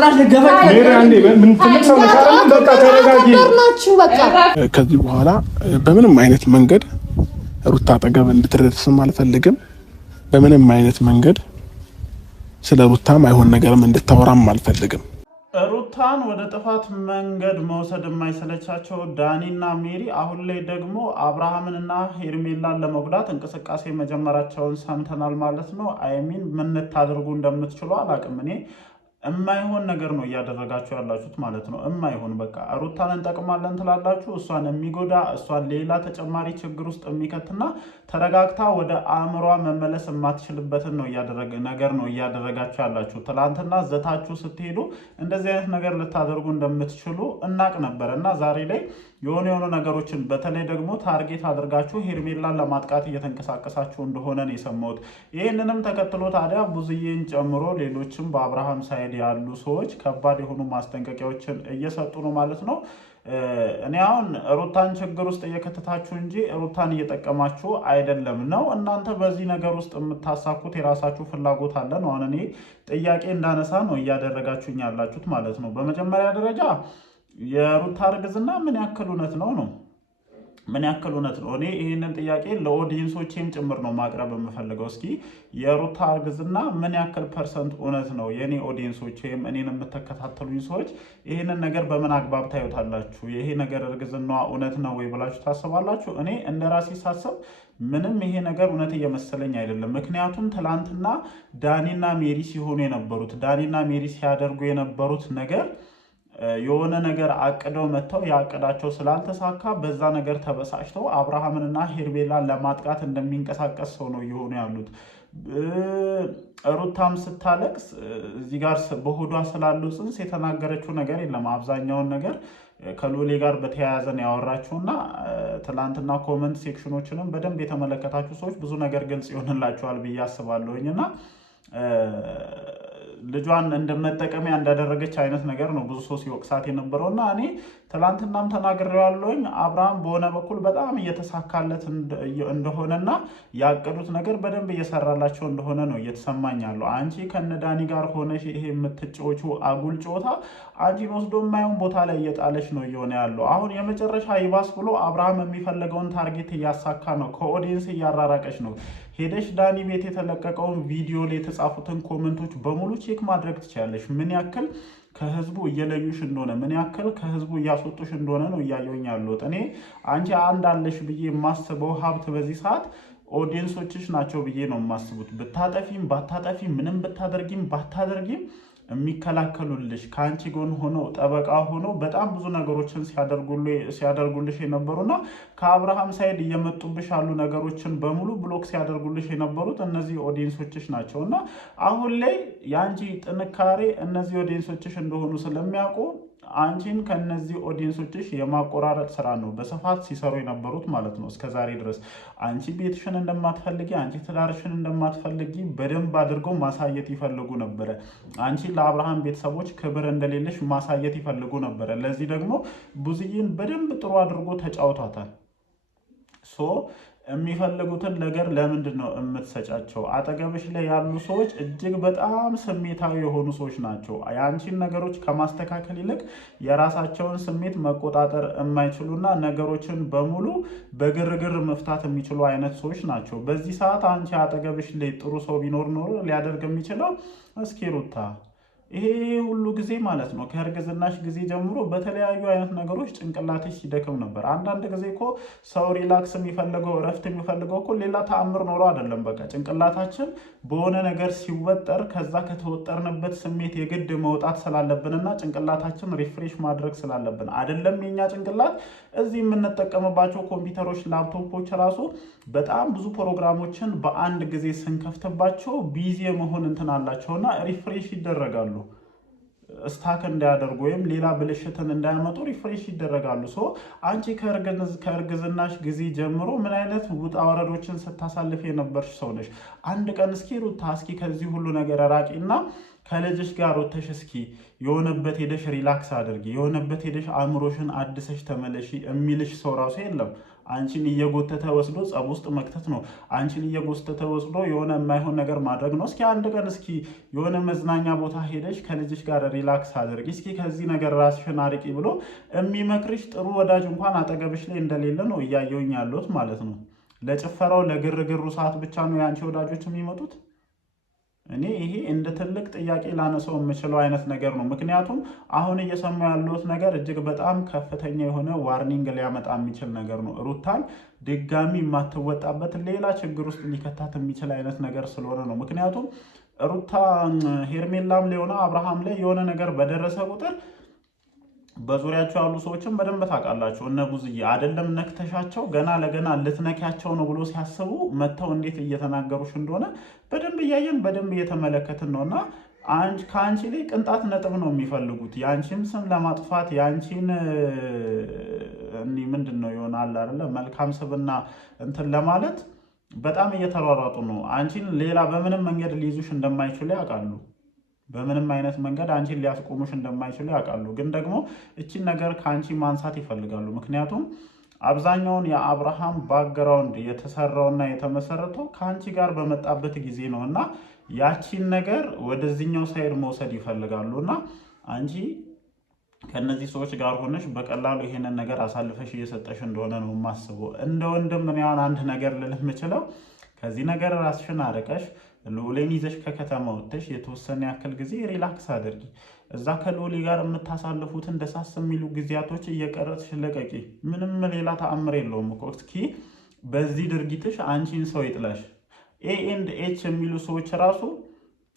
ጭራሽ ልገባ ምን ትልቅ ሰው ነሽ? በቃ ተረጋጊ። ከዚህ በኋላ በምንም አይነት መንገድ ሩታ አጠገብ እንድትደርስም አልፈልግም። በምንም አይነት መንገድ ስለ ሩታም አይሆን ነገርም እንድታወራም አልፈልግም። ሩታን ወደ ጥፋት መንገድ መውሰድ የማይሰለቻቸው ዳኒና ሜሪ አሁን ላይ ደግሞ አብርሃምንና ሄርሜላን ለመጉዳት እንቅስቃሴ መጀመራቸውን ሰምተናል ማለት ነው። አይሚን ምን ታደርጉ እንደምትችሉ አላቅም። እኔ እማይሆን ነገር ነው እያደረጋችሁ ያላችሁት ማለት ነው። እማይሆን በቃ ሩታን እንጠቅማለን ትላላችሁ፣ እሷን የሚጎዳ እሷን ሌላ ተጨማሪ ችግር ውስጥ የሚከትና ተረጋግታ ወደ አእምሯ መመለስ የማትችልበትን ነው እያደረጋችሁ ያላችሁ። ትላንትና ዘታችሁ ስትሄዱ እንደዚህ አይነት ነገር ልታደርጉ እንደምትችሉ እናቅ ነበር እና ዛሬ ላይ የሆኑ ነገሮችን በተለይ ደግሞ ታርጌት አድርጋችሁ ሄርሜላን ለማጥቃት እየተንቀሳቀሳችሁ እንደሆነ ነው የሰማሁት። ይህንንም ተከትሎ ታዲያ ቡዝዬን ጨምሮ ሌሎችም በአብርሃም ሳይድ ያሉ ሰዎች ከባድ የሆኑ ማስጠንቀቂያዎችን እየሰጡ ነው ማለት ነው። እኔ አሁን ሩታን ችግር ውስጥ እየከተታችሁ እንጂ ሩታን እየጠቀማችሁ አይደለም ነው። እናንተ በዚህ ነገር ውስጥ የምታሳኩት የራሳችሁ ፍላጎት አለ ነው። አሁን እኔ ጥያቄ እንዳነሳ ነው እያደረጋችሁኝ ያላችሁት ማለት ነው። በመጀመሪያ ደረጃ የሩታ እርግዝና ምን ያክል እውነት ነው? ምን ያክል እውነት ነው? እኔ ይህንን ጥያቄ ለኦዲየንሶቼም ጭምር ነው ማቅረብ የምፈልገው። እስኪ የሩታ እርግዝና ምን ያክል ፐርሰንት እውነት ነው? የኔ ኦዲየንሶች ወይም እኔን የምትከታተሉኝ ሰዎች ይህንን ነገር በምን አግባብ ታዩታላችሁ? ይሄ ነገር እርግዝናዋ እውነት ነው ወይ ብላችሁ ታስባላችሁ? እኔ እንደ ራሴ ሳስብ ምንም ይሄ ነገር እውነት እየመሰለኝ አይደለም። ምክንያቱም ትላንትና ዳኒና ሜሪ ሲሆኑ የነበሩት ዳኒና ሜሪ ሲያደርጉ የነበሩት ነገር የሆነ ነገር አቅደው መጥተው ያቀዳቸው ስላልተሳካ በዛ ነገር ተበሳጭተው አብርሃምንና ሄርሜላን ለማጥቃት እንደሚንቀሳቀስ ሰው ነው እየሆኑ ያሉት። ሩታም ስታለቅስ እዚህ ጋር በሆዷ ስላለው ጽንስ የተናገረችው ነገር የለም። አብዛኛውን ነገር ከሎሌ ጋር በተያያዘ ነው ያወራችውና ትላንትና ኮመንት ሴክሽኖችንም በደንብ የተመለከታችሁ ሰዎች ብዙ ነገር ግልጽ ይሆንላችኋል ብዬ አስባለሁኝና ልጇን እንደመጠቀሚያ እንዳደረገች አይነት ነገር ነው ብዙ ሰው ሲወቅሳት የነበረውና እኔ ትላንትናም ተናግሬዋለሁኝ። አብርሃም በሆነ በኩል በጣም እየተሳካለት እንደሆነና ያቀዱት ነገር በደንብ እየሰራላቸው እንደሆነ ነው እየተሰማኝ ያለው። አንቺ ከነዳኒ ጋር ሆነሽ ይሄ የምትጫወቹ አጉል ጨዋታ አንቺን ወስዶ የማይሆን ቦታ ላይ እየጣለች ነው እየሆነ ያለው። አሁን የመጨረሻ ይባስ ብሎ አብርሃም የሚፈልገውን ታርጌት እያሳካ ነው፣ ከኦዲየንስ እያራራቀች ነው። ሄደሽ ዳኒ ቤት የተለቀቀውን ቪዲዮ ላይ የተጻፉትን ኮመንቶች በሙሉ ቼክ ማድረግ ትችላለሽ። ምን ያክል ከህዝቡ እየለዩሽ እንደሆነ፣ ምን ያክል ከህዝቡ እያስወጡሽ እንደሆነ ነው እያየሁኝ ያለሁት። እኔ አንቺ አንድ አለሽ ብዬ የማስበው ሀብት በዚህ ሰዓት ኦዲየንሶችሽ ናቸው ብዬ ነው የማስቡት። ብታጠፊም ባታጠፊም ምንም ብታደርጊም ባታደርጊም የሚከላከሉልሽ ከአንቺ ጎን ሆነው ጠበቃ ሆነው በጣም ብዙ ነገሮችን ሲያደርጉልሽ የነበሩና ከአብርሃም ሳይድ እየመጡብሽ ያሉ ነገሮችን በሙሉ ብሎክ ሲያደርጉልሽ የነበሩት እነዚህ ኦዲየንሶችሽ ናቸው። እና አሁን ላይ የአንቺ ጥንካሬ እነዚህ ኦዲየንሶችሽ እንደሆኑ ስለሚያውቁ አንቺን ከነዚህ ኦዲየንሶችሽ የማቆራረጥ ስራ ነው በስፋት ሲሰሩ የነበሩት ማለት ነው እስከዛሬ ድረስ። አንቺ ቤትሽን እንደማትፈልጊ፣ አንቺ ትዳርሽን እንደማትፈልጊ በደንብ አድርገው ማሳየት ይፈልጉ ነበረ። አንቺ ለአብርሃም ቤተሰቦች ክብር እንደሌለሽ ማሳየት ይፈልጉ ነበረ። ለዚህ ደግሞ ቡዝዬን በደንብ ጥሩ አድርጎ ተጫውቷታል። የሚፈልጉትን ነገር ለምንድን ነው የምትሰጫቸው? አጠገብሽ ላይ ያሉ ሰዎች እጅግ በጣም ስሜታዊ የሆኑ ሰዎች ናቸው። የአንቺን ነገሮች ከማስተካከል ይልቅ የራሳቸውን ስሜት መቆጣጠር የማይችሉና ነገሮችን በሙሉ በግርግር መፍታት የሚችሉ አይነት ሰዎች ናቸው። በዚህ ሰዓት አንቺ አጠገብሽ ላይ ጥሩ ሰው ቢኖር ኖሮ ሊያደርግ የሚችለው እስኪ ሩታ ይሄ ሁሉ ጊዜ ማለት ነው ከእርግዝናሽ ጊዜ ጀምሮ በተለያዩ አይነት ነገሮች ጭንቅላትሽ ሲደክም ነበር። አንዳንድ ጊዜ እኮ ሰው ሪላክስ የሚፈልገው እረፍት የሚፈልገው እኮ ሌላ ተአምር ኖሮ አይደለም። በቃ ጭንቅላታችን በሆነ ነገር ሲወጠር ከዛ ከተወጠርንበት ስሜት የግድ መውጣት ስላለብንና ጭንቅላታችን ሪፍሬሽ ማድረግ ስላለብን አይደለም። የኛ ጭንቅላት እዚህ የምንጠቀምባቸው ኮምፒውተሮች፣ ላፕቶፖች ራሱ በጣም ብዙ ፕሮግራሞችን በአንድ ጊዜ ስንከፍትባቸው ቢዚ መሆን እንትን አላቸውና ሪፍሬሽ ይደረጋሉ። ስታክ እንዳያደርጉ ወይም ሌላ ብልሽትን እንዳያመጡ ሪፍሬሽ ይደረጋሉ። አንቺ ከእርግዝናሽ ጊዜ ጀምሮ ምን አይነት ውጣ ወረዶችን ስታሳልፍ የነበርሽ ሰው ነሽ? አንድ ቀን እስኪ ሩታ እስኪ ከዚህ ሁሉ ነገር ራቂና ከልጅሽ ጋር ወተሽ እስኪ የሆነበት ሄደሽ ሪላክስ አድርጊ፣ የሆነበት ሄደሽ አእምሮሽን አድሰሽ ተመለሺ የሚልሽ ሰው ራሱ የለም። አንቺን እየጎተተ ወስዶ ጸብ ውስጥ መክተት ነው። አንቺን እየጎተተ ወስዶ የሆነ የማይሆን ነገር ማድረግ ነው። እስኪ አንድ ቀን እስኪ የሆነ መዝናኛ ቦታ ሄደሽ ከልጅሽ ጋር ሪላክስ አድርጊ፣ እስኪ ከዚህ ነገር ራስሽን አርቂ ብሎ የሚመክርሽ ጥሩ ወዳጅ እንኳን አጠገብሽ ላይ እንደሌለ ነው እያየሁኝ ያለሁት ማለት ነው። ለጭፈራው ለግርግሩ ሰዓት ብቻ ነው የአንቺ ወዳጆች የሚመጡት። እኔ ይሄ እንደ ትልቅ ጥያቄ ላነሳው የምችለው አይነት ነገር ነው። ምክንያቱም አሁን እየሰማሁ ያለሁት ነገር እጅግ በጣም ከፍተኛ የሆነ ዋርኒንግ ሊያመጣ የሚችል ነገር ነው። ሩታን ድጋሚ የማትወጣበት ሌላ ችግር ውስጥ ሊከታት የሚችል አይነት ነገር ስለሆነ ነው። ምክንያቱም ሩታ ሄርሜላም ላይ ሆነ አብርሃም ላይ የሆነ ነገር በደረሰ ቁጥር በዙሪያቸው ያሉ ሰዎችን በደንብ ታውቃላችሁ። እነ ቡዝዬ አይደለም ነክተሻቸው ገና ለገና ልትነኪያቸው ነው ብሎ ሲያስቡ መተው እንዴት እየተናገሩሽ እንደሆነ በደንብ እያየን በደንብ እየተመለከትን ነው። እና ከአንቺ ላይ ቅንጣት ነጥብ ነው የሚፈልጉት፣ የአንቺን ስም ለማጥፋት የአንቺን ምንድን ነው ይሆናል አይደለ መልካም ስብና እንትን ለማለት በጣም እየተሯሯጡ ነው። አንቺን ሌላ በምንም መንገድ ሊይዙሽ እንደማይችሉ ያውቃሉ። በምንም አይነት መንገድ አንቺን ሊያስቆሙሽ እንደማይችሉ ያውቃሉ። ግን ደግሞ እቺን ነገር ከአንቺ ማንሳት ይፈልጋሉ። ምክንያቱም አብዛኛውን የአብርሃም ባክግራውንድ የተሰራውና የተመሰረተው ከአንቺ ጋር በመጣበት ጊዜ ነው እና ያቺን ነገር ወደዚህኛው ሳይድ መውሰድ ይፈልጋሉ እና አንቺ ከነዚህ ሰዎች ጋር ሆነሽ በቀላሉ ይሄንን ነገር አሳልፈሽ እየሰጠሽ እንደሆነ ነው የማስበው። እንደ ወንድም ምን ያን አንድ ነገር ልልህ የምችለው ከዚህ ነገር ራስሽን አርቀሽ ልዑሌን ይዘሽ ከከተማ ወጥተሽ የተወሰነ ያክል ጊዜ ሪላክስ አድርጊ። እዛ ከልዑሌ ጋር የምታሳልፉትን ደሳስ የሚሉ ጊዜያቶች እየቀረጽሽ ለቀቂ። ምንም ሌላ ተአምር የለውም እኮ። እስኪ በዚህ ድርጊትሽ አንቺን ሰው ይጥላሽ። ኤ&ኤች የሚሉ ሰዎች ራሱ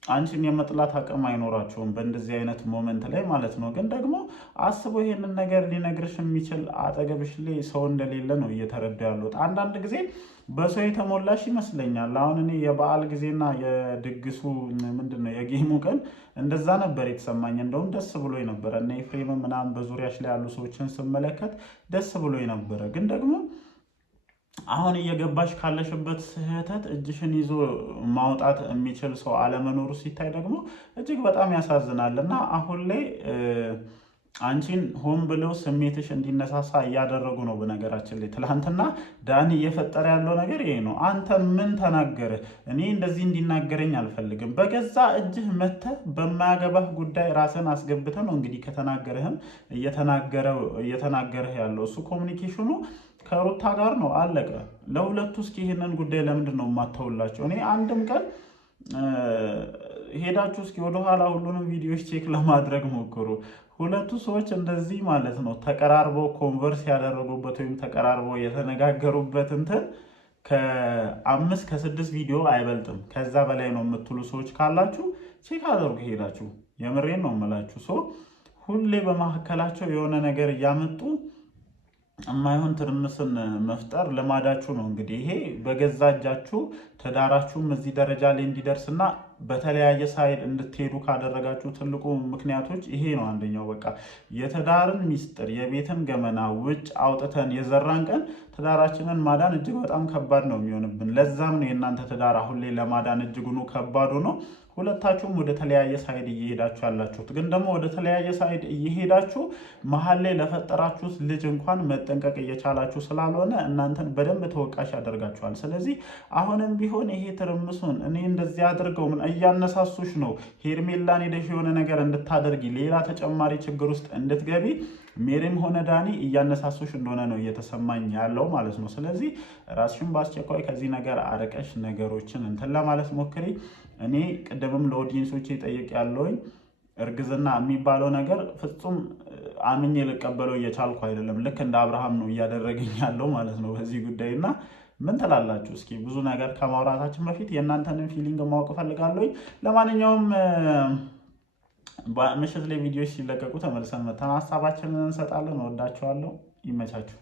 አንቺን የመጥላት አቅም አይኖራቸውም በእንደዚህ አይነት ሞመንት ላይ ማለት ነው። ግን ደግሞ አስቦ ይሄንን ነገር ሊነግርሽ የሚችል አጠገብሽ ላይ ሰው እንደሌለ ነው እየተረዳ ያሉት። አንዳንድ ጊዜ በሰው የተሞላሽ ይመስለኛል። አሁን እኔ የበዓል ጊዜና የድግሱ ምንድነው የጌሙ ቀን እንደዛ ነበር የተሰማኝ። እንደውም ደስ ብሎ ነበረ እና ኤፍሬም ምናምን በዙሪያሽ ላይ ያሉ ሰዎችን ስመለከት ደስ ብሎ ነበረ። ግን ደግሞ አሁን እየገባሽ ካለሽበት ስህተት እጅሽን ይዞ ማውጣት የሚችል ሰው አለመኖሩ ሲታይ ደግሞ እጅግ በጣም ያሳዝናል። እና አሁን ላይ አንቺን ሆን ብለው ስሜትሽ እንዲነሳሳ እያደረጉ ነው። በነገራችን ላይ ትላንትና ዳኒ እየፈጠረ ያለው ነገር ይሄ ነው። አንተ ምን ተናገርህ? እኔ እንደዚህ እንዲናገረኝ አልፈልግም። በገዛ እጅህ መተህ በማያገባህ ጉዳይ ራስን አስገብተህ ነው እንግዲህ ከተናገረህም እየተናገረህ ያለው እሱ ኮሚኒኬሽኑ ከሩታ ጋር ነው። አለቀ። ለሁለቱ እስኪ ይሄንን ጉዳይ ለምንድን ነው የማተውላቸው? እኔ አንድም ቀን ሄዳችሁ እስኪ ወደኋላ ሁሉንም ቪዲዮዎች ቼክ ለማድረግ ሞክሩ። ሁለቱ ሰዎች እንደዚህ ማለት ነው ተቀራርበው ኮንቨርስ ያደረጉበት ወይም ተቀራርበው የተነጋገሩበት እንትን ከ5 ከ6 ቪዲዮ አይበልጥም። ከዛ በላይ ነው የምትሉ ሰዎች ካላችሁ ቼክ አድርጉ ሄዳችሁ። የምሬን ነው የምላችሁ። ሁሌ በመካከላቸው የሆነ ነገር እያመጡ የማይሆን ትርምስን መፍጠር ልማዳችሁ ነው። እንግዲህ ይሄ በገዛ እጃችሁ ትዳራችሁም እዚህ ደረጃ ላይ እንዲደርስና በተለያየ ሳይድ እንድትሄዱ ካደረጋችሁ ትልቁ ምክንያቶች ይሄ ነው። አንደኛው በቃ የትዳርን ሚስጥር የቤትን ገመና ውጭ አውጥተን የዘራን ቀን ትዳራችንን ማዳን እጅግ በጣም ከባድ ነው የሚሆንብን። ለዛም ነው የእናንተ ትዳር አሁን ላይ ለማዳን እጅጉኑ ከባዱ ነው። ሁለታችሁም ወደ ተለያየ ሳይድ እየሄዳችሁ ያላችሁት ግን ደግሞ ወደ ተለያየ ሳይድ እየሄዳችሁ መሀል ላይ ለፈጠራችሁት ልጅ እንኳን መጠንቀቅ እየቻላችሁ ስላልሆነ እናንተን በደንብ ተወቃሽ ያደርጋችኋል። ስለዚህ አሁንም ቢሆን ይሄ ትርምሱን እኔ እንደዚህ አድርገው ምን እያነሳሱሽ ነው ሄርሜላን ሄደሽ የሆነ ነገር እንድታደርጊ ሌላ ተጨማሪ ችግር ውስጥ እንድትገቢ ሜሪም ሆነ ዳኒ እያነሳሱሽ እንደሆነ ነው እየተሰማኝ ያለው ማለት ነው። ስለዚህ ራስሽን በአስቸኳይ ከዚህ ነገር አርቀሽ ነገሮችን እንትን ለማለት ሞክሪ። እኔ ቅድምም ለኦዲየንሶቼ ጠይቅ ያለውኝ እርግዝና የሚባለው ነገር ፍጹም አምኜ ልቀበለው እየቻልኩ አይደለም። ልክ እንደ አብርሃም ነው እያደረገኝ ያለው ማለት ነው በዚህ ጉዳይና ምን ትላላችሁ? እስኪ ብዙ ነገር ከማውራታችን በፊት የእናንተንም ፊሊንግ ማወቅ ፈልጋለሁ። ለማንኛውም ምሽት ላይ ቪዲዮዎች ሲለቀቁ ተመልሰን መተን ሀሳባችንን እንሰጣለን። ወዳችኋለሁ። ይመቻችሁ።